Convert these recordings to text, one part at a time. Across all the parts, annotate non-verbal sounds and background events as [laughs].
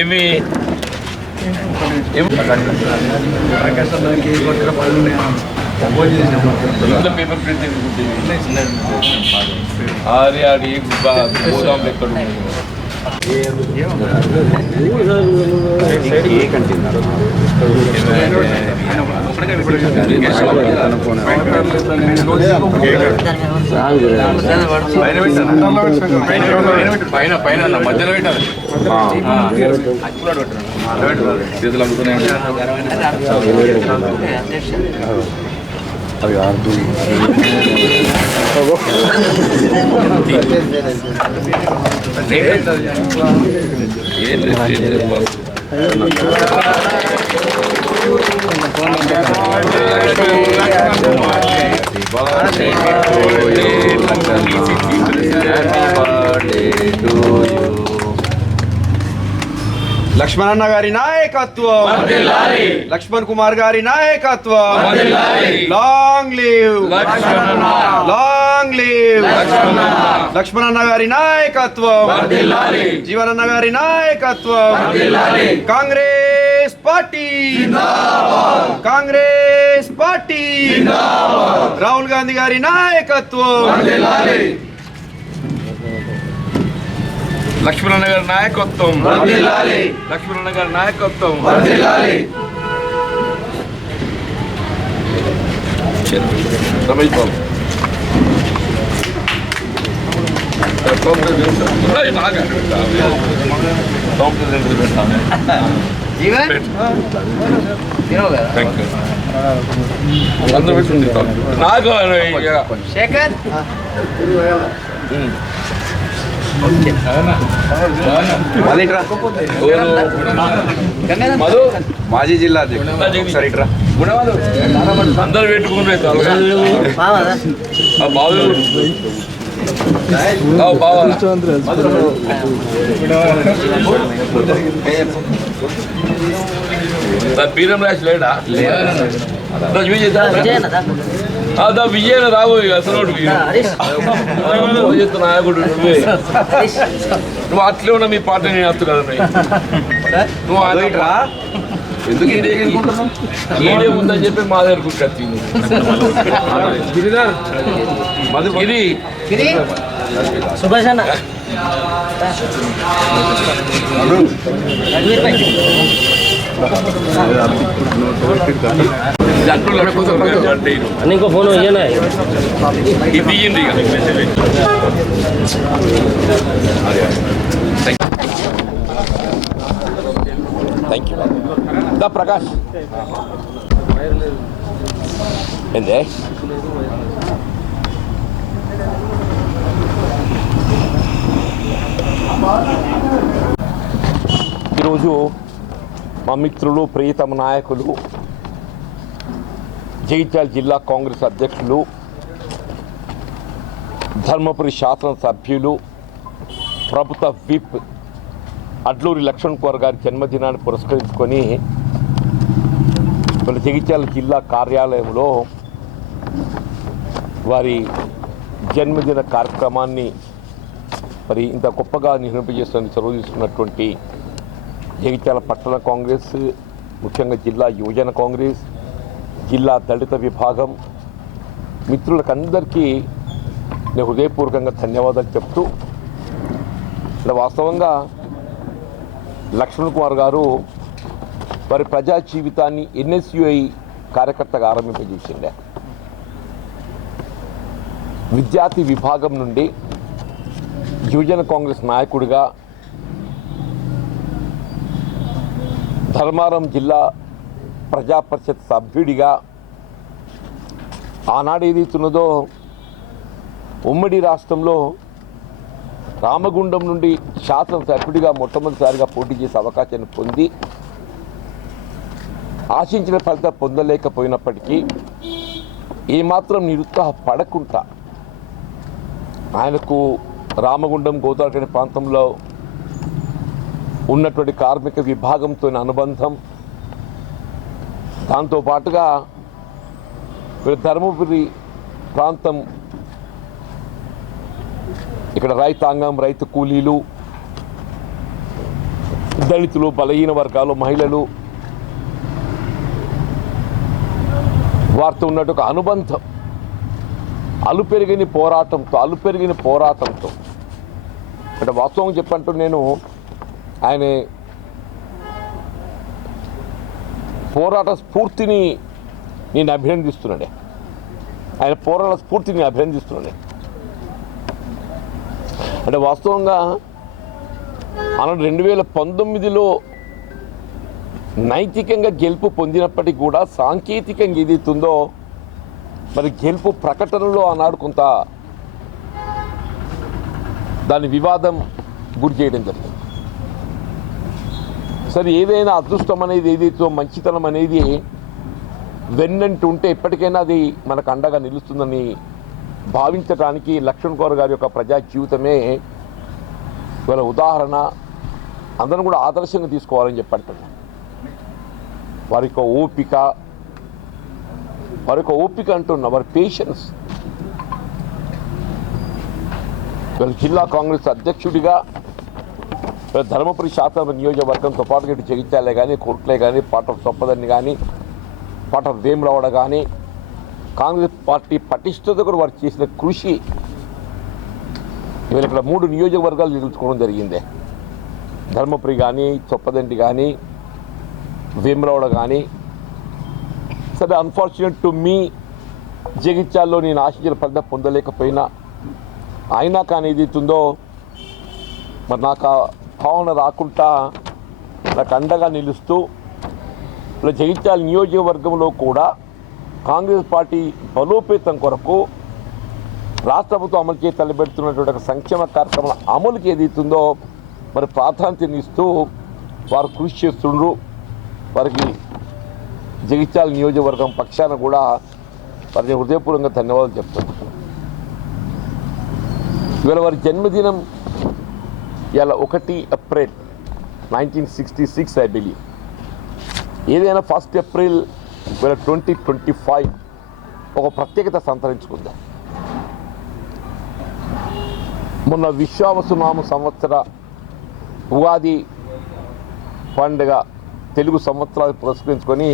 ఇవి ఇంట్లో paper print ఆడి ఆడి గోదాం ఎక్కడ పైన పైన మధ్యలో పెట్టాలి చేతులు అమ్ముతున్నాయి ఏం లక్ష్మణన్న గారి నాయకత్వం లక్ష్మణ్ కుమార్ గారి నాయకత్వం లాంగ్ లీవ్ లాంగ్ లీవ్ లక్ష్మణన్న గారి నాయకత్వం జీవనన్న గారి నాయకత్వం కాంగ్రెస్ పార్టీ కాంగ్రెస్ పార్టీ రాహుల్ గాంధీ గారి నాయకత్వం లక్ష్మణన్న గారి నాయకత్వం. లక్ష్మణన్న గారి నాయకత్వం. రమేష్ బాబు. నాకు శేఖర్? మాజీ జిల్లా. అందరు పెట్టుకుంటే బాబు. బీరం రాసి లేడా? దా. విజయ్ దా. ఆ, దా విజయన రాబో అసలు నాయకుడు నువ్వే [laughs] నువ్వు అట్లే ఉన్నా మీ పార్టీ నేను వస్తు కదా నువ్వు ఇట్రా. ఎందుకు ఈడే ఈడే ఉందని చెప్పి మా దగ్గరకు కత్తింది ఇది సుభాష్ అన్న. రఘువీర్ ఇంకో ఫోన్ ఇయ్యండి థ్యాంక్ యూ దా ప్రకాష్. ఏందే? ఈరోజు మా మిత్రులు ప్రియతమ నాయకులు జగిత్యాల జిల్లా కాంగ్రెస్ అధ్యక్షులు ధర్మపురి శాసనసభ్యులు ప్రభుత్వ విప్ అడ్లూరి లక్ష్మణ్ కుమార్ గారి జన్మదినాన్ని పురస్కరించుకొని మన జగిత్యాల జిల్లా కార్యాలయంలో వారి జన్మదిన కార్యక్రమాన్ని మరి ఇంత గొప్పగా నిర్వహించేసిన చొరవ తీసుకున్నటువంటి జగిత్యాల పట్టణ కాంగ్రెస్ ముఖ్యంగా జిల్లా యువజన కాంగ్రెస్ జిల్లా దళిత విభాగం. మిత్రులకు అందరికీ నేను హృదయపూర్వకంగా ధన్యవాదాలు చెప్తూ ఇలా వాస్తవంగా లక్ష్మణ్ కుమార్ గారు వారి ప్రజా జీవితాన్ని ఎన్ఎస్యుఐ కార్యకర్తగా ఆరంభింపజేసిండే. విద్యార్థి విభాగం నుండి యువజన కాంగ్రెస్ నాయకుడిగా ధర్మారం జిల్లా ప్రజా పరిషత్ సభ్యుడిగా ఆనాడు ఏదైతున్నదో ఉమ్మడి రాష్ట్రంలో రామగుండం నుండి శాసనసభ్యుడిగా మొట్టమొదటిసారిగా పోటీ చేసే అవకాశాన్ని పొంది ఆశించిన ఫలితం పొందలేకపోయినప్పటికీ ఏమాత్రం నిరుత్సాహపడకుండా ఆయనకు రామగుండం గోదావరి ప్రాంతంలో ఉన్నటువంటి కార్మిక విభాగంతో అనుబంధం దాంతో పాటుగా ధర్మపురి ప్రాంతం ఇక్కడ రైతాంగం రైతు కూలీలు దళితులు బలహీన వర్గాలు మహిళలు వారితో ఉన్నట్టు ఒక అనుబంధం. అలుపెరిగిన పోరాటంతో అలుపెరిగిన పోరాటంతో. అంటే వాస్తవం చెప్పంటూ నేను ఆయన పోరాట స్ఫూర్తిని నేను అభినందిస్తున్నాడే ఆయన పోరాట స్ఫూర్తిని అభినందిస్తున్నాడే అంటే వాస్తవంగా మనం రెండు వేల పంతొమ్మిదిలో నైతికంగా గెలుపు పొందినప్పటికీ కూడా సాంకేతికంగా ఏదైతుందో మరి గెలుపు ప్రకటనలో ఆనాడు కొంత దాని వివాదం గురి చేయడం జరిగింది. సరే ఏదైనా అదృష్టం అనేది ఏదైతే మంచితనం అనేది వెన్నంటి ఉంటే ఎప్పటికైనా అది మనకు అండగా నిలుస్తుందని భావించడానికి లక్ష్మణ్ కౌర్ గారి యొక్క ప్రజా జీవితమే ఇవాళ ఉదాహరణ. అందరం కూడా ఆదర్శంగా తీసుకోవాలని చెప్పి వారి యొక్క ఓపిక వారి యొక్క ఓపిక అంటున్నా వారి పేషెన్స్ ఇవాళ జిల్లా కాంగ్రెస్ అధ్యక్షుడిగా ధర్మపురి శాసనసభ నియోజకవర్గంతో పాటు ఇటు జగిత్యాలే కానీ కోర్టులే కానీ పాట చొప్పదని కానీ పాట వేమరావడ కానీ కాంగ్రెస్ పార్టీ పటిష్టత కూడా వారు చేసిన కృషి ఇవాళ ఇక్కడ మూడు నియోజకవర్గాలు నిలుచుకోవడం జరిగింది. ధర్మపురి కానీ చొప్పదండి కానీ వేమరావుడ కానీ సరే అన్ఫార్చునేట్ టు మీ జగిత్యాల్లో నేను ఆశించిన ఫలితం పొందలేకపోయినా. అయినా కానీ ఏదైతుందో ఉందో మరి నాకు భావన రాకుండా నాకు అండగా నిలుస్తూ ఇలా జగిత్యాల నియోజకవర్గంలో కూడా కాంగ్రెస్ పార్టీ బలోపేతం కొరకు రాష్ట్ర ప్రభుత్వం అమలు చేసి తలపెడుతున్నటువంటి ఒక సంక్షేమ కార్యక్రమాల అమలుకి ఏదైతుందో మరి ప్రాధాన్యతనిస్తూ వారు కృషి చేస్తుండ్రు. వారికి జగిత్యాల నియోజకవర్గం పక్షాన కూడా వారిని హృదయపూర్వకంగా ధన్యవాదాలు చెప్తున్నాను. ఇవాళ వారి జన్మదినం ఇలా ఒకటి April nineteen sixty six I believe. ఏదైనా ఫస్ట్ ఏప్రిల్ వేల ట్వంటీ ట్వంటీ ఫైవ్ ఒక ప్రత్యేకత సంతరించుకుందాం. మొన్న విశ్వావసునామ సంవత్సర ఉగాది పండుగ తెలుగు సంవత్సరాలు పురస్కరించుకొని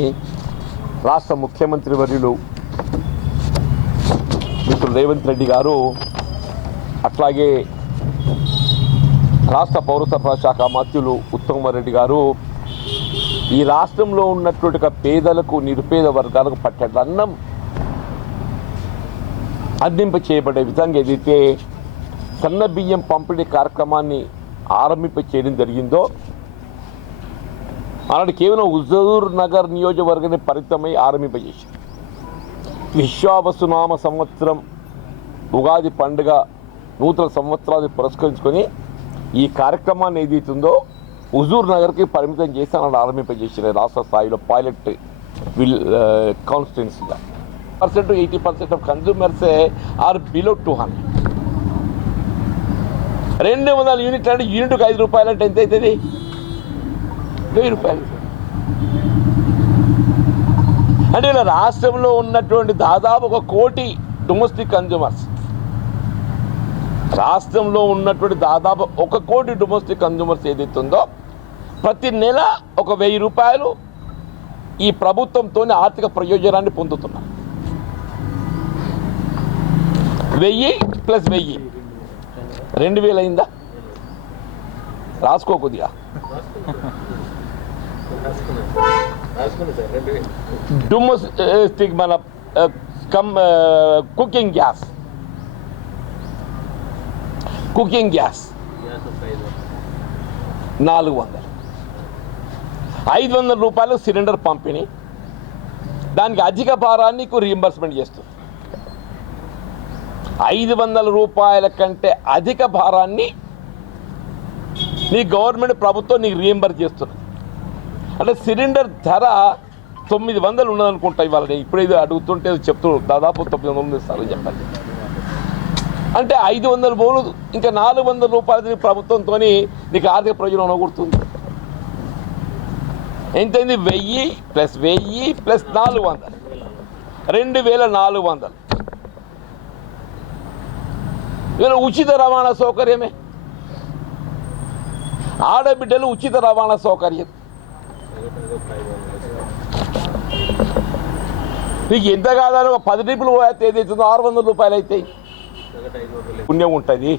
రాష్ట్ర ముఖ్యమంత్రి వర్యులు మిత్రులు రేవంత్ రెడ్డి గారు అట్లాగే రాష్ట్ర పౌర సరఫరా శాఖ మంత్రులు ఉత్తమరెడ్డి గారు ఈ రాష్ట్రంలో ఉన్నటువంటి పేదలకు నిరుపేద వర్గాలకు పట్టెడు అన్నం అందింప చేయబడే విధంగా ఏదైతే సన్న బియ్యం పంపిణీ కార్యక్రమాన్ని ఆరంభింప చేయడం జరిగిందో అలాంటి కేవలం హుజూర్ నగర్ నియోజకవర్గాన్ని పరిమితమై ఆరంభింపజేసింది విశ్వావసునామ సంవత్సరం ఉగాది పండుగ నూతన సంవత్సరాన్ని పురస్కరించుకొని ఈ కార్యక్రమాన్ని ఏదైతుందో హుజూర్ నగర్కి పరిమితం చేసి అలా ఆరంభింపజేసిన రాష్ట్ర స్థాయిలో పైలట్ విల్ కాన్స్టిట్యున్సీగా. పర్సెంట్ ఎయిటీ పర్సెంట్ ఆఫ్ కన్జ్యూమర్సే ఆర్ బిలో టూ హండ్రెడ్. రెండు వందల యూనిట్లు అంటే యూనిట్కి ఐదు రూపాయలు అంటే ఎంత అవుతుంది వెయ్యి రూపాయలు. అంటే ఇలా రాష్ట్రంలో ఉన్నటువంటి దాదాపు ఒక కోటి డొమెస్టిక్ కన్జ్యూమర్స్ రాష్ట్రంలో ఉన్నటువంటి దాదాపు ఒక కోటి డొమెస్టిక్ కన్జ్యూమర్స్ ఏదైతే ఉందో ప్రతి నెల ఒక వెయ్యి రూపాయలు ఈ ప్రభుత్వంతో ఆర్థిక ప్రయోజనాన్ని పొందుతున్నారు. వెయ్యి ప్లస్ వెయ్యి. రెండు వేలు అయిందా? రాసుకో కొద్దిగా. డొమెస్టిక్ మన cum cooking gas cooking gas. నాలుగు వందలు. ఐదు వందల రూపాయలు సిలిండర్ పంపిణీ. దానికి అధిక భారాన్ని నీకు రీఎంబర్స్మెంట్ చేస్తుంది. ఐదు వందల రూపాయల కంటే అధిక భారాన్ని నీ గవర్నమెంట్ ప్రభుత్వం నీకు రీఎంబర్ చేస్తుంది. అంటే సిలిండర్ ధర తొమ్మిది వందలు ఉన్నదనుకుంటా ఇవాళ నేను అడుగుతుంటే చెప్తూ దాదాపు తొమ్మిది వందలు ఇస్తారని చెప్పండి అంటే ఐదు వందలు పోలు ఇంకా నాలుగు వందల రూపాయలు ప్రభుత్వంతో నీకు ఆర్థిక ప్రయోజనం అనగొడుతుంది ఎంతైంది? వెయ్యి ప్లస్ వెయ్యి ప్లస్ నాలుగు వందలు. రెండు వేల నాలుగు వందలు. ఇవాళ ఉచిత రవాణా సౌకర్యమే. ఆడబిడ్డలు ఉచిత రవాణా సౌకర్యం. మీకు ఎంత కాదని ఒక పది ట్రిపులు పోతే ఏదైతుందో ఆరు వందల రూపాయలు అవుతాయి. పుణ్యం ఉంటుంది.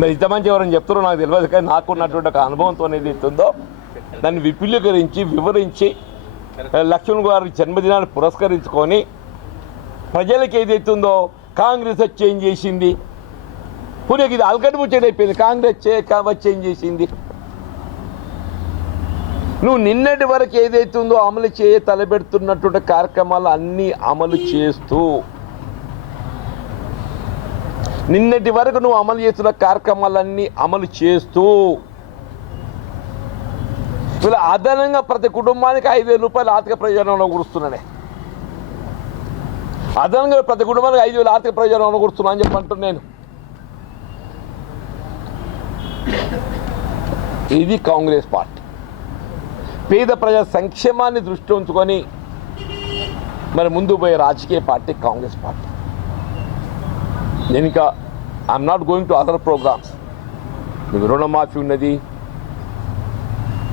మరి ఇంత మంచి ఎవరైనా చెప్తారో నాకు తెలియదు కానీ నాకున్నటువంటి ఒక అనుభవంతో ఏదైతుందో దాన్ని విపులీకరించి వివరించి లక్ష్మణ్ గారి జన్మదినాన్ని పురస్కరించుకొని ప్రజలకు ఏదైతుందో కాంగ్రెస్ వచ్చి ఏం చేసింది? పుణ్యకి ఇది అలకటి ముచ్చట అయిపోయింది కాంగ్రెస్ చే వచ్చి ఏం చేసింది? నువ్వు నిన్నటి వరకు ఏదైతుందో అమలు చేయ తలబెడుతున్నటువంటి కార్యక్రమాలు అన్నీ అమలు చేస్తూ నిన్నటి వరకు నువ్వు అమలు చేస్తున్న కార్యక్రమాలన్నీ అమలు చేస్తూ ఇలా అదనంగా ప్రతి కుటుంబానికి ఐదు వేల రూపాయలు ఆర్థిక ప్రయోజనం కూరుస్తున్నానే అదనంగా ప్రతి కుటుంబానికి ఐదు వేల ఆర్థిక ప్రయోజనం కూరుస్తున్నా అని చెప్పి నేను. ఇది కాంగ్రెస్ పార్టీ. పేద ప్రజల సంక్షేమాన్ని దృష్టి ఉంచుకొని మరి ముందు పోయే రాజకీయ పార్టీ కాంగ్రెస్ పార్టీ. నేను ఇంకా I'm not going to other programmes మీకు రుణమాఫీ ఉన్నది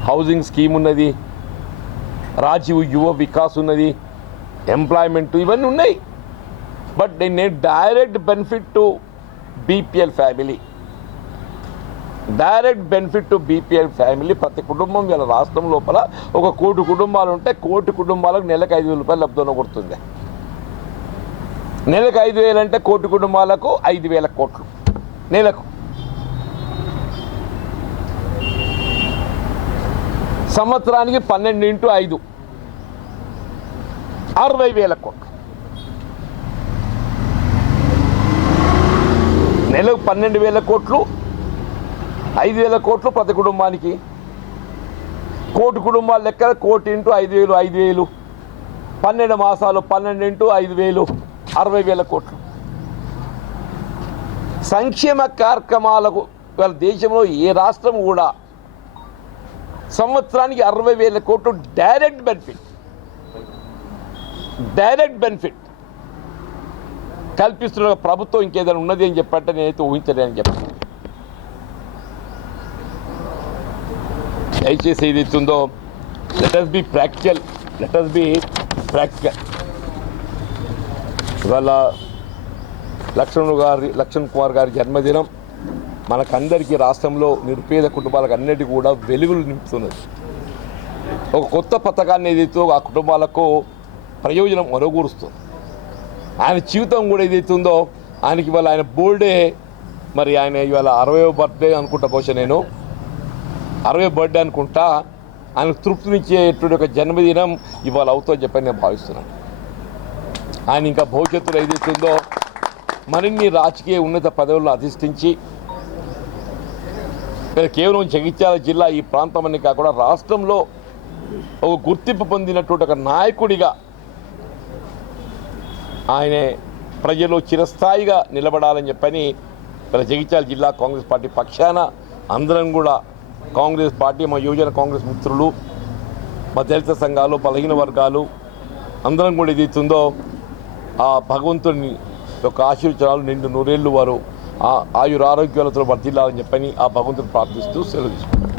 హౌసింగ్ స్కీమ్ ఉన్నది రాజీవ్ యువ వికాస్ ఉన్నది ఎంప్లాయ్మెంట్ ఇవన్నీ ఉన్నాయి. బట్ నేను direct benefit to BPL family direct benefit to BPL family ప్రతి కుటుంబం వీళ్ళ రాష్ట్రం లోపల ఒక కోటి కుటుంబాలు ఉంటే కోటి కుటుంబాలకు నెలకు ఐదు వేల రూపాయలు లబ్ధన కొడుతుంది నెలకు ఐదు వేలు అంటే కోటి కుటుంబాలకు ఐదు వేల కోట్లు. నెలకు. సంవత్సరానికి పన్నెండు ఇంటూ ఐదు. అరవై వేల కోట్లు. నెలకు పన్నెండు వేల కోట్లు ఐదు వేల కోట్లు ప్రతి కుటుంబానికి. కోటి కుటుంబాల లెక్క కోటి ఇంటూ ఐదు వేలు ఐదు వేలు. పన్నెండు మాసాలు పన్నెండు ఇంటూ ఐదు వేలు అరవై వేల కోట్లు. సంక్షేమ కార్యక్రమాలకు వాళ్ళ దేశంలో ఏ రాష్ట్రం కూడా సంవత్సరానికి అరవై వేల కోట్లు డైరెక్ట్ బెనిఫిట్. Direct benefit. కల్పిస్తున్న ప్రభుత్వం ఇంకేదైనా ఉన్నది అని చెప్పంటే నేనైతే ఊహించలేని చెప్పాను దయచేసి ఏది ఉందో let us be practical let us be practical ఇవాళ లక్ష్మణ్ గారి లక్ష్మణ్ కుమార్ గారి జన్మదినం మనకందరికీ రాష్ట్రంలో నిరుపేద కుటుంబాలకు అన్నిటి కూడా వెలుగులు నింపుతున్నది. ఒక కొత్త పథకాన్ని ఏదైతే ఆ కుటుంబాలకు ప్రయోజనం ఒరగూరుస్తుంది. ఆయన జీవితం కూడా ఏదైతుందో ఆయనకి ఇవాళ ఆయన బోల్డే మరి ఆయన ఇవాళ అరవై బర్త్డే అనుకుంటా బహుశా నేను. అరవై బర్త్డే అనుకుంటా ఆయనకు తృప్తినిచ్చేటువంటి ఒక జన్మదినం ఇవాళ అవుతుందని చెప్పని నేను భావిస్తున్నాను. ఆయన ఇంకా భవిష్యత్తులో ఏదైతుందో మరిన్ని రాజకీయ ఉన్నత పదవుల్లో అధిష్ఠించి కేవలం జగిత్యాల జిల్లా ఈ ప్రాంతం అని కాకుండా రాష్ట్రంలో ఒక గుర్తింపు పొందినటువంటి ఒక నాయకుడిగా ఆయనే ప్రజలు చిరస్థాయిగా నిలబడాలని చెప్పని మన జగిత్యాల జిల్లా కాంగ్రెస్ పార్టీ పక్షాన అందరం కూడా కాంగ్రెస్ పార్టీ మా యువజన కాంగ్రెస్ మిత్రులు మా దళిత సంఘాలు బలహీన వర్గాలు అందరం కూడా ఏదైతుందో ఆ భగవంతుని యొక్క ఆశీర్వచనాలు నిండు నూరేళ్ళు వారు ఆ ఆయుర ఆరోగ్యాలతో వర్తిల్లాలని చెప్పని ఆ భగవంతుని ప్రార్థిస్తూ సెలవు